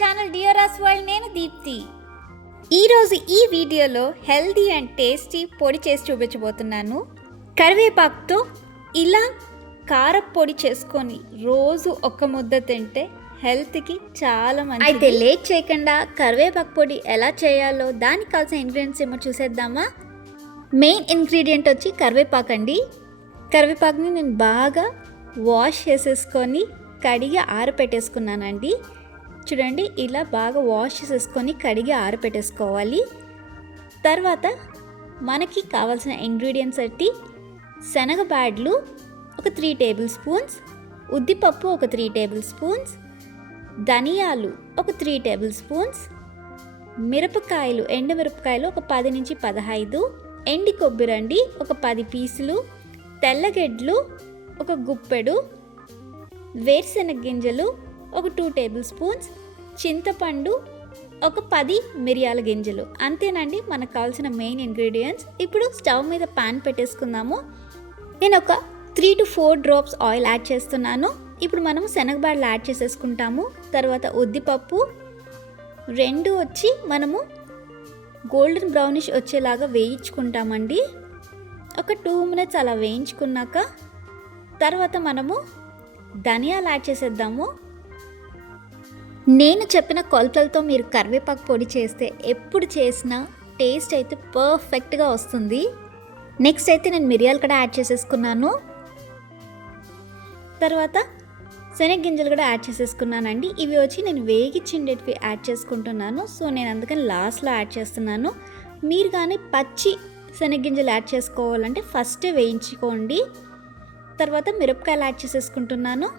Channel డియోరాస్ world నేను దీప్తి. ఈరోజు ఈ వీడియోలో హెల్దీ అండ్ టేస్టీ పొడి చేసి చూపించబోతున్నాను. కరివేపాకుతో ఇలా కారపొడి చేసుకొని రోజు ఒక ముద్ద తింటే హెల్త్కి చాలా మంచి అయితే లేట్ చేయకుండా కరివేపాకు పొడి ఎలా చేయాలో దానికి కావాల్సిన ఇంగ్రీడియంట్స్ ఏమో చూసేద్దామా? మెయిన్ ఇంగ్రీడియంట్ వచ్చి కరివేపాకు అండి. కరివేపాకుని నేను బాగా వాష్ చేసేసుకొని కడిగి ఆరపెట్టేసుకున్నానండి. చూడండి ఇలా బాగా వాష్ చేసేసుకొని కడిగి ఆరపెట్టేసుకోవాలి. తర్వాత మనకి కావాల్సిన ఇంగ్రీడియంట్స్ అట్టి శనగబ్యాడ్లు ఒక త్రీ టేబుల్ స్పూన్స్ ఉద్దిపప్పు ఒక త్రీ టేబుల్ స్పూన్స్ ధనియాలు ఒక త్రీ టేబుల్ స్పూన్స్ మిరపకాయలు ఎండుమిరపకాయలు ఒక పది నుంచి పదహైదు ఎండి కొబ్బరి అండి ఒక పది పీసులు తెల్లగెడ్లు ఒక గుప్పెడు వేరుశెనగ గింజలు ఒక టూ టేబుల్ స్పూన్స్ చింతపండు ఒక పది మిరియాల గింజలు. అంతేనండి మనకు కావాల్సిన మెయిన్ ఇంగ్రీడియంట్స్ ఇప్పుడు స్టవ్ మీద పాన్ పెట్టేసుకుందాము. నేను ఒక three to four drops oil add చేస్తున్నాను. ఇప్పుడు మనం శనగబాడలు యాడ్ చేసేసుకుంటాము. తర్వాత ఉద్దిపప్పు రెండు వచ్చి మనము గోల్డెన్ బ్రౌనిష్ వచ్చేలాగా వేయించుకుంటామండి. ఒక టూ మినిట్స్ అలా వేయించుకున్నాక తర్వాత మనము ధనియాలు యాడ్ చేసేద్దాము. నేను చెప్పిన కొలతలతో మీరు కరివేపాకు పొడి చేస్తే ఎప్పుడు చేసినా టేస్ట్ అయితే పర్ఫెక్ట్గా వస్తుంది. నెక్స్ట్ అయితే నేను మిరియాలు కూడా యాడ్ చేసేసుకున్నాను. తర్వాత శనగగింజలు కూడా యాడ్ చేసేసుకున్నానండి. ఇవి వచ్చి నేను వేగిచ్చిండేటివి యాడ్ చేసుకుంటున్నాను. సో నేను అందుకని లాస్ట్లో యాడ్ చేస్తున్నాను. మీరు కానీ పచ్చి శనగగింజలు యాడ్ చేసుకోవాలంటే ఫస్టే వేయించుకోండి. తర్వాత మిరపకాయలు యాడ్ చేసేసుకుంటున్నాను.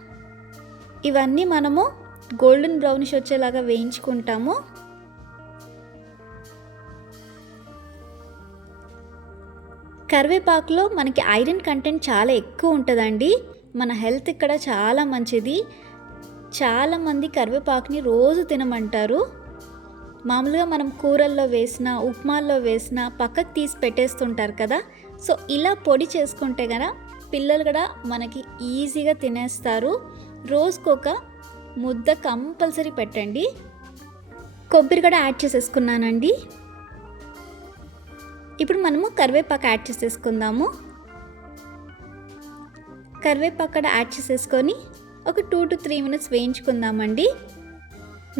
ఇవన్నీ మనము గోల్డెన్ బ్రౌనిష్ వచ్చేలాగా వేయించుకుంటాము. కరివేపాకులో మనకి ఐరన్ కంటెంట్ చాలా ఎక్కువ ఉంటుందండి. మన హెల్త్ ఇక్కడ చాలా మంచిది. చాలామంది కరివేపాకుని రోజు తినమంటారు. మామూలుగా మనం కూరల్లో వేసిన ఉప్మాల్లో వేసిన పక్కకు తీసి పెట్టేస్తుంటారు కదా. సో ఇలా పొడి చేసుకుంటే కదా పిల్లలు కూడా మనకి ఈజీగా తినేస్తారు. రోజుకొక ముద్ద కంపల్సరీ పెట్టండి. కొబ్బరి కూడా యాడ్ చేసేసుకున్నానండి. ఇప్పుడు మనము కరివేపాకు యాడ్ చేసేసుకుందాము. కరివేపాకు కూడా యాడ్ చేసేసుకొని ఒక టూ టు త్రీ మినిట్స్ వేయించుకుందామండి.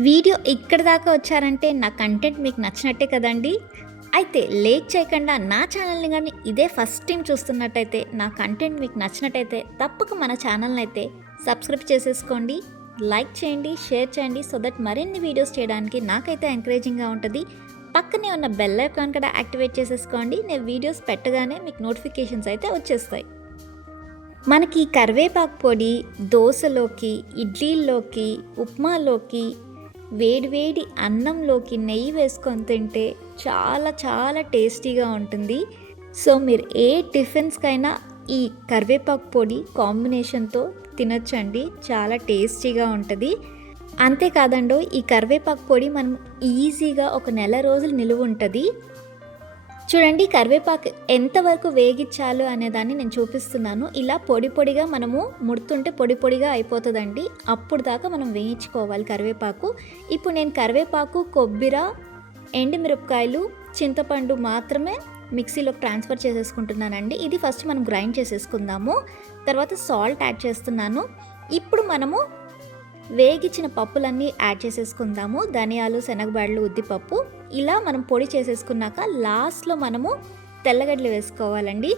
వీడియో ఇక్కడ దాకా వచ్చారంటే నా కంటెంట్ మీకు నచ్చినట్టే కదండి. అయితే లేట్ చేయకుండా నా ఛానల్ని కానీ ఇదే ఫస్ట్ టైం చూస్తున్నట్టయితే నా కంటెంట్ మీకు నచ్చినట్టయితే తప్పక మన ఛానల్ని అయితే సబ్స్క్రైబ్ చేసేసుకోండి. లైక్ చేయండి షేర్ చేయండి సో దట్ మరిన్ని వీడియోస్ చేయడానికి నాకైతే ఎంకరేజింగ్గా ఉంటుంది. పక్కనే ఉన్న బెల్ ఐకాన్ కూడా యాక్టివేట్ చేసేసుకోండి. నేను వీడియోస్ పెట్టగానే మీకు నోటిఫికేషన్స్ అయితే వచ్చేస్తాయి. మనకి కరివేపాకు పొడి దోశలోకి ఇడ్లీల్లోకి ఉప్మాలోకి వేడివేడి అన్నంలోకి నెయ్యి వేసుకొని తింటే చాలా చాలా టేస్టీగా ఉంటుంది. సో మీరు ఏ టిఫిన్స్కైనా ఈ కరివేపాకు పొడి కాంబినేషన్తో తినొచ్చండి. చాలా టేస్టీగా ఉంటుంది. అంతేకాదండో ఈ కరివేపాకు పొడి మనం ఈజీగా ఒక నెల రోజులు నిలువ ఉంటుంది. చూడండి కరివేపాకు ఎంతవరకు వేగించాలో అనేదాన్ని నేను చూపిస్తున్నాను. ఇలా పొడి పొడిగా మనము ముడుతుంటే పొడి పొడిగా అయిపోతుందండి. అప్పుడు దాకా మనం వేయించుకోవాలి కరివేపాకు. ఇప్పుడు నేను కరివేపాకు కొబ్బరి ఎండుమిరపకాయలు చింతపండు మాత్రమే మిక్సీలోకి ట్రాన్స్ఫర్ చేసేసుకుంటున్నానండి. ఇది ఫస్ట్ మనం గ్రైండ్ చేసేసుకుందాము. తర్వాత సాల్ట్ యాడ్ చేస్తున్నాను. ఇప్పుడు మనము వేగించిన పప్పులన్నీ యాడ్ చేసేసుకుందాము. ధనియాలు శనగబాడలు ఉద్దిపప్పు. ఇలా మనం పొడి చేసేసుకున్నాక లాస్ట్లో మనము తెల్లగడ్డలు వేసుకోవాలండి.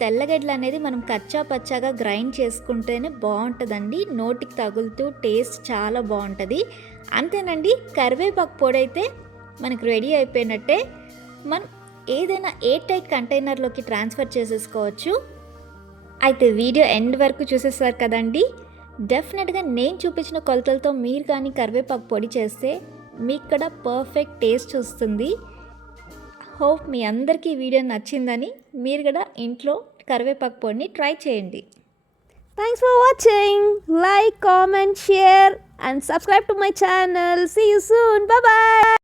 తెల్లగడ్డలు అనేది మనం కచ్చా పచ్చాగా గ్రైండ్ చేసుకుంటేనే బాగుంటుందండి. నోటికి తగులుతూ టేస్ట్ చాలా బాగుంటుంది. అంతేనండి కరివేపాకు పొడి అయితే మనకు రెడీ అయిపోయినట్టే. మనం ఏదైనా ఎయిర్ టైట్ కంటైనర్లోకి ట్రాన్స్ఫర్ చేసేసుకోవచ్చు. అయితే వీడియో ఎండ్ వరకు చూసేసారు కదండి. డెఫినెట్గా నేను చూపించిన కొలతలతో మీరు కానీ కరివేపాకు పొడి చేస్తే మీకు ఇక్కడ పర్ఫెక్ట్ టేస్ట్ వస్తుంది. హోప్ మీ అందరికీ ఈ వీడియో నచ్చిందని మీరు కూడా ఇంట్లో కరివేపాకు పొడిని ట్రై చేయండి. Thanks for watching like comment share and subscribe to my channel see you soon bye.